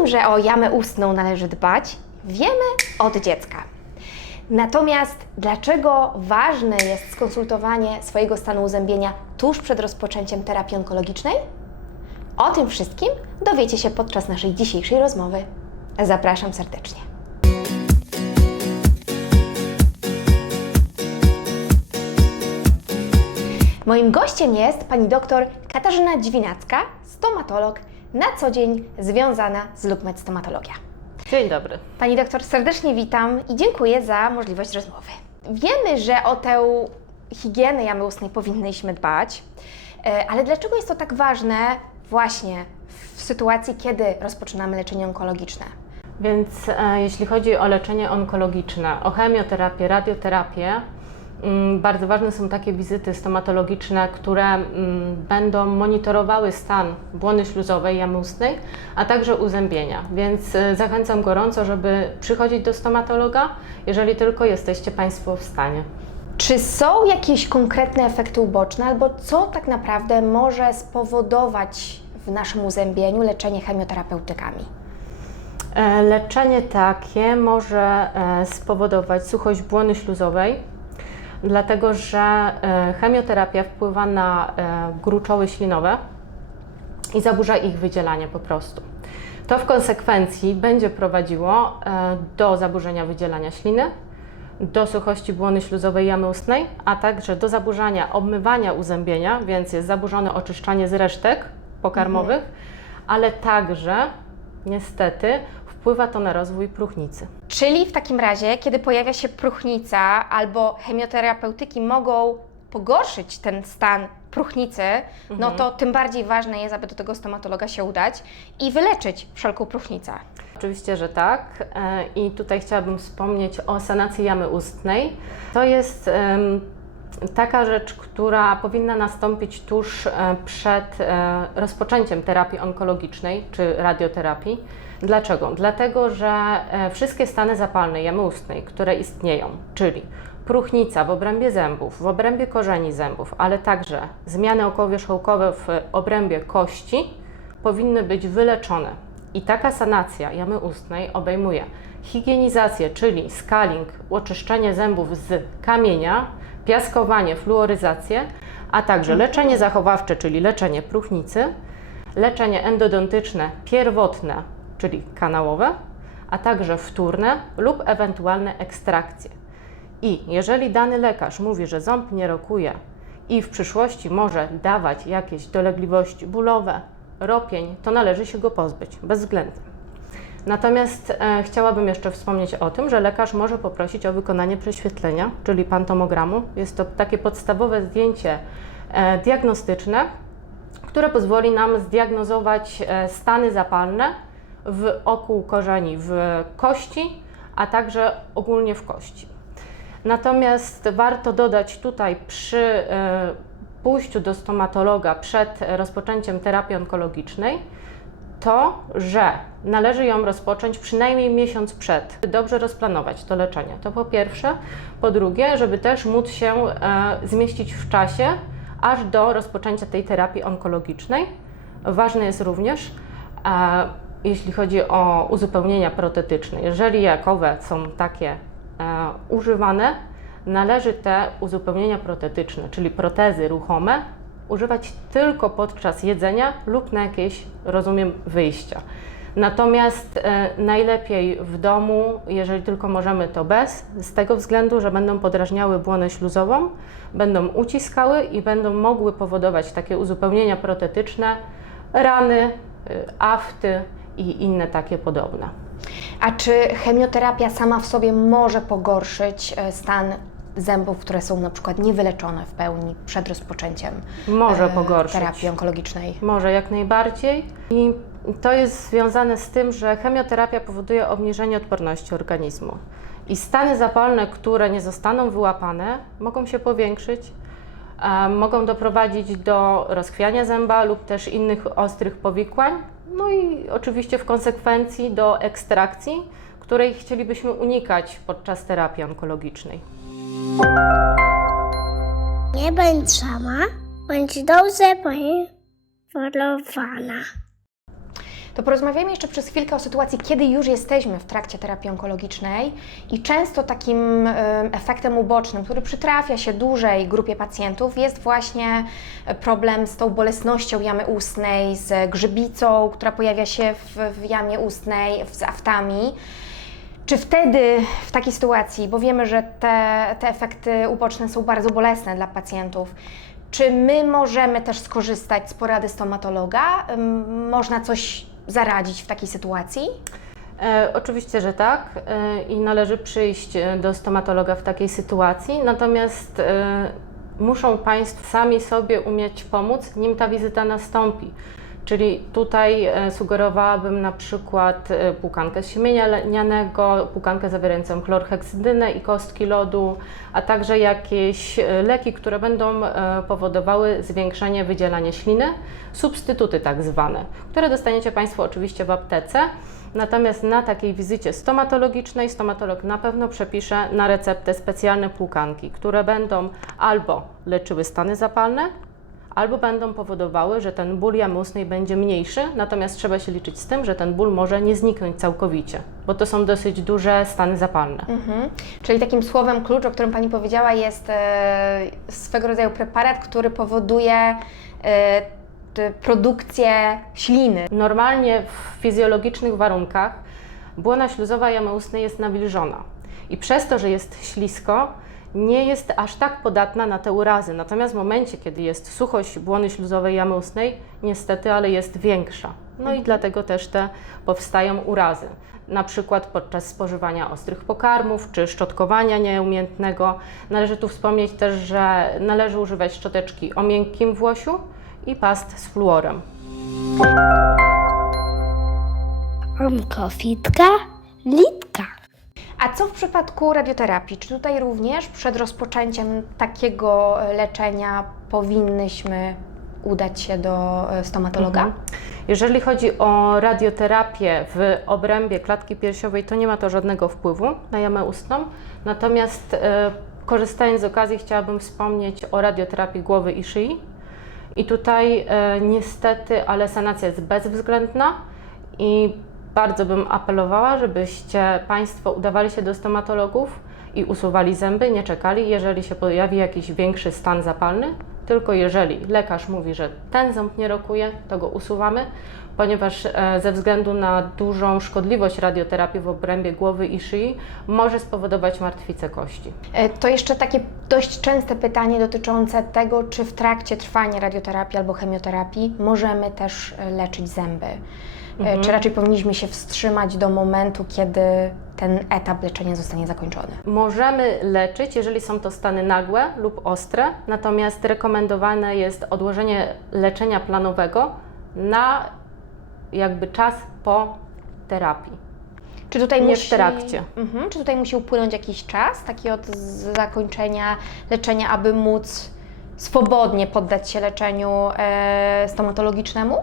tym, że o jamę ustną należy dbać, wiemy od dziecka. Natomiast dlaczego ważne jest skonsultowanie swojego stanu uzębienia tuż przed rozpoczęciem terapii onkologicznej? O tym wszystkim dowiecie się podczas naszej dzisiejszej rozmowy. Zapraszam serdecznie. Moim gościem jest pani doktor Katarzyna Dźwinacka, stomatolog, na co dzień związana z LukMed Stomatologia. Dzień dobry. Pani doktor, serdecznie witam i dziękuję za możliwość rozmowy. Wiemy, że o tę higienę jamy ustnej powinnyśmy dbać, e, ale dlaczego jest to tak ważne właśnie w sytuacji, kiedy rozpoczynamy leczenie onkologiczne? Więc e, jeśli chodzi o leczenie onkologiczne, o chemioterapię, radioterapię, bardzo ważne są takie wizyty stomatologiczne, które mm, będą monitorowały stan błony śluzowej, jamy ustnej, a także uzębienia. Więc e, zachęcam gorąco, żeby przychodzić do stomatologa, jeżeli tylko jesteście Państwo w stanie. Czy są jakieś konkretne efekty uboczne, albo co tak naprawdę może spowodować w naszym uzębieniu leczenie chemioterapeutykami? E, Leczenie takie może e, spowodować suchość błony śluzowej, dlatego że e, chemioterapia wpływa na e, gruczoły ślinowe i zaburza ich wydzielanie po prostu. To w konsekwencji będzie prowadziło e, do zaburzenia wydzielania śliny, do suchości błony śluzowej jamy ustnej, a także do zaburzania obmywania uzębienia, więc jest zaburzone oczyszczanie z resztek pokarmowych, ale także niestety wpływa to na rozwój próchnicy. Czyli w takim razie, kiedy pojawia się próchnica albo chemioterapeutyki mogą pogorszyć ten stan próchnicy, no to tym bardziej ważne jest, aby do tego stomatologa się udać i wyleczyć wszelką próchnicę. Oczywiście, że tak. E, I tutaj chciałabym wspomnieć o sanacji jamy ustnej. To jest taka rzecz, która powinna nastąpić tuż e, przed e, rozpoczęciem terapii onkologicznej czy radioterapii. Dlaczego? Dlatego, że e, wszystkie stany zapalne jamy ustnej, które istnieją, czyli próchnica w obrębie zębów, w obrębie korzeni zębów, ale także zmiany okołowierzchołkowe w obrębie kości, powinny być wyleczone. I taka sanacja jamy ustnej obejmuje higienizację, czyli scaling, oczyszczenie zębów z kamienia, piaskowanie, fluoryzację, a także leczenie zachowawcze, czyli leczenie próchnicy, leczenie endodontyczne pierwotne, czyli kanałowe, a także wtórne lub ewentualne ekstrakcje. I jeżeli dany lekarz mówi, że ząb nie rokuje i w przyszłości może dawać jakieś dolegliwości bólowe, ropień, to należy się go pozbyć bezwzględnie. Natomiast e, chciałabym jeszcze wspomnieć o tym, że lekarz może poprosić o wykonanie prześwietlenia, czyli pantomogramu. Jest to takie podstawowe zdjęcie e, diagnostyczne, które pozwoli nam zdiagnozować e, stany zapalne w oku korzeni, w kości, a także ogólnie w kości. Natomiast warto dodać tutaj przy e, pójściu do stomatologa przed rozpoczęciem terapii onkologicznej to, że należy ją rozpocząć przynajmniej miesiąc przed, by dobrze rozplanować to leczenie. To po pierwsze. Po drugie, żeby też móc się e, zmieścić w czasie aż do rozpoczęcia tej terapii onkologicznej. Ważne jest również, e, jeśli chodzi o uzupełnienia protetyczne, jeżeli jakowe są takie e, używane, należy te uzupełnienia protetyczne, czyli protezy ruchome, używać tylko podczas jedzenia lub na jakieś, rozumiem, wyjścia. Natomiast e, najlepiej w domu, jeżeli tylko możemy, to bez, z tego względu, że będą podrażniały błonę śluzową, będą uciskały i będą mogły powodować takie uzupełnienia protetyczne, rany, y, afty i inne takie podobne. A czy chemioterapia sama w sobie może pogorszyć e, stan zębów, które są na przykład niewyleczone w pełni przed rozpoczęciem Może e, pogorszyć. terapii onkologicznej? Może jak najbardziej. I to jest związane z tym, że chemioterapia powoduje obniżenie odporności organizmu. I stany zapalne, które nie zostaną wyłapane, mogą się powiększyć, e, mogą doprowadzić do rozchwiania zęba lub też innych ostrych powikłań. No i oczywiście w konsekwencji do ekstrakcji, której chcielibyśmy unikać podczas terapii onkologicznej. Nie bądź sama, bądź dobrze poinformowana. To porozmawiajmy jeszcze przez chwilkę o sytuacji, kiedy już jesteśmy w trakcie terapii onkologicznej i często takim em, efektem ubocznym, który przytrafia się dużej grupie pacjentów, jest właśnie problem z tą bolesnością jamy ustnej, z grzybicą, która pojawia się w, w jamie ustnej, z aftami. Czy wtedy, w takiej sytuacji, bo wiemy, że te, te efekty uboczne są bardzo bolesne dla pacjentów, czy my możemy też skorzystać z porady stomatologa? Można coś zaradzić w takiej sytuacji? E, oczywiście, że tak e, i należy przyjść e, do stomatologa w takiej sytuacji, natomiast e, muszą Państwo sami sobie umieć pomóc, nim ta wizyta nastąpi. Czyli tutaj e, sugerowałabym na przykład e, płukankę z siemienia lnianego, płukankę zawierającą chlorheksidynę i kostki lodu, a także jakieś e, leki, które będą powodowały zwiększenie wydzielania śliny, substytuty tak zwane, które dostaniecie Państwo oczywiście w aptece. Natomiast na takiej wizycie stomatologicznej stomatolog na pewno przepisze na receptę specjalne płukanki, które będą albo leczyły stany zapalne, albo będą powodowały, że ten ból jamy ustnej będzie mniejszy, natomiast trzeba się liczyć z tym, że ten ból może nie zniknąć całkowicie, bo to są dosyć duże stany zapalne. Mhm. Czyli takim słowem klucz, o którym Pani powiedziała, jest e, swego rodzaju preparat, który powoduje e, produkcję śliny. Normalnie w fizjologicznych warunkach błona śluzowa jamy ustnej jest nawilżona i przez to, że jest ślisko, nie jest aż tak podatna na te urazy. Natomiast w momencie, kiedy jest suchość błony śluzowej jamy ustnej, niestety, ale jest większa. No i dlatego też te powstają urazy. Na przykład podczas spożywania ostrych pokarmów czy szczotkowania nieumiejętnego. Należy tu wspomnieć też, że należy używać szczoteczki o miękkim włosiu i past z fluorem. Onkofitka, litka. A co w przypadku radioterapii? Czy tutaj również przed rozpoczęciem takiego e, leczenia powinnyśmy udać się do e, stomatologa? Mhm. Jeżeli chodzi o radioterapię w obrębie klatki piersiowej, to nie ma to żadnego wpływu na jamę ustną. Natomiast e, korzystając z okazji, chciałabym wspomnieć o radioterapii głowy i szyi. I tutaj niestety, ale sanacja jest bezwzględna i bardzo bym apelowała, żebyście Państwo udawali się do stomatologów i usuwali zęby, nie czekali, jeżeli się pojawi jakiś większy stan zapalny, tylko jeżeli lekarz mówi, że ten ząb nie rokuje, to go usuwamy, ponieważ e, ze względu na dużą szkodliwość radioterapii w obrębie głowy i szyi może spowodować martwicę kości. E, To jeszcze takie dość częste pytanie dotyczące tego, czy w trakcie trwania radioterapii albo chemioterapii możemy też e, leczyć zęby. E, Mhm. Czy raczej powinniśmy się wstrzymać do momentu, kiedy ten etap leczenia zostanie zakończony? Możemy leczyć, jeżeli są to stany nagłe lub ostre, natomiast rekomendowane jest odłożenie leczenia planowego na jakby czas po terapii. Czy tutaj Nie w musi, trakcie. Mhm. Czy tutaj musi upłynąć jakiś czas, taki od zakończenia leczenia, aby móc swobodnie poddać się leczeniu e, stomatologicznemu?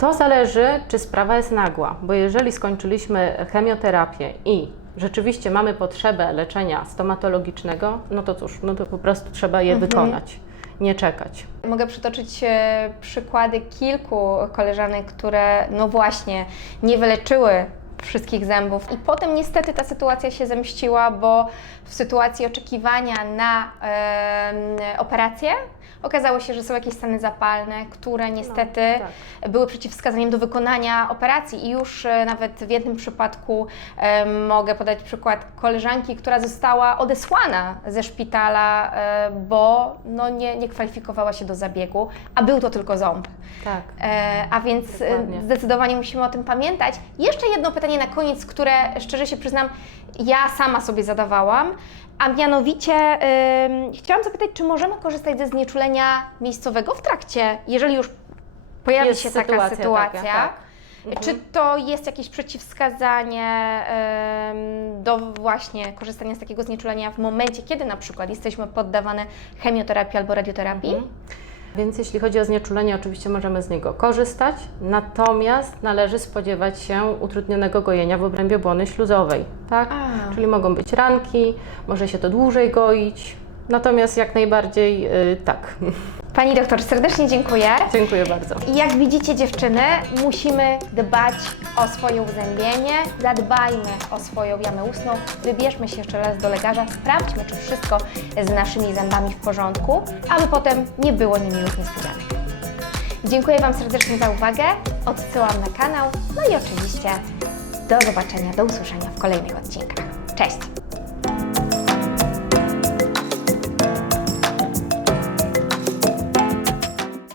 To zależy, czy sprawa jest nagła, bo jeżeli skończyliśmy chemioterapię i rzeczywiście mamy potrzebę leczenia stomatologicznego, no to cóż, no to po prostu trzeba je wykonać, nie czekać. Mogę przytoczyć e, przykłady kilku koleżanek, które no właśnie nie wyleczyły wszystkich zębów i potem niestety ta sytuacja się zemściła, bo w sytuacji oczekiwania na operację okazało się, że są jakieś stany zapalne, które niestety tak. były przeciwwskazaniem do wykonania operacji i już e, nawet w jednym przypadku e, mogę podać przykład koleżanki, która została odesłana ze szpitala, e, bo no, nie, nie kwalifikowała się do zabiegu, a był to tylko ząb. Tak. E, a więc Dokładnie. zdecydowanie musimy o tym pamiętać. Jeszcze jedno pytanie na koniec, które szczerze się przyznam, ja sama sobie zadawałam. A mianowicie ym, chciałam zapytać, czy możemy korzystać ze znieczulenia miejscowego w trakcie, jeżeli już pojawi Jest się taka sytuacja sytuacja? taka, tak. Czy to jest jakieś przeciwwskazanie do właśnie korzystania z takiego znieczulenia w momencie, kiedy na przykład jesteśmy poddawane chemioterapii albo radioterapii? Mhm. Więc jeśli chodzi o znieczulenie, oczywiście możemy z niego korzystać, natomiast należy spodziewać się utrudnionego gojenia w obrębie błony śluzowej, tak? A. Czyli mogą być ranki, może się to dłużej goić, Natomiast jak najbardziej y, tak. Pani doktor, serdecznie dziękuję. Dziękuję bardzo. Jak widzicie dziewczyny, musimy dbać o swoje uzębienie, zadbajmy o swoją jamę ustną, wybierzmy się jeszcze raz do lekarza, sprawdźmy, czy wszystko z naszymi zębami w porządku, aby potem nie było niemiłych niespodzianek. Dziękuję Wam serdecznie za uwagę, odsyłam na kanał, no i oczywiście do zobaczenia, do usłyszenia w kolejnych odcinkach. Cześć!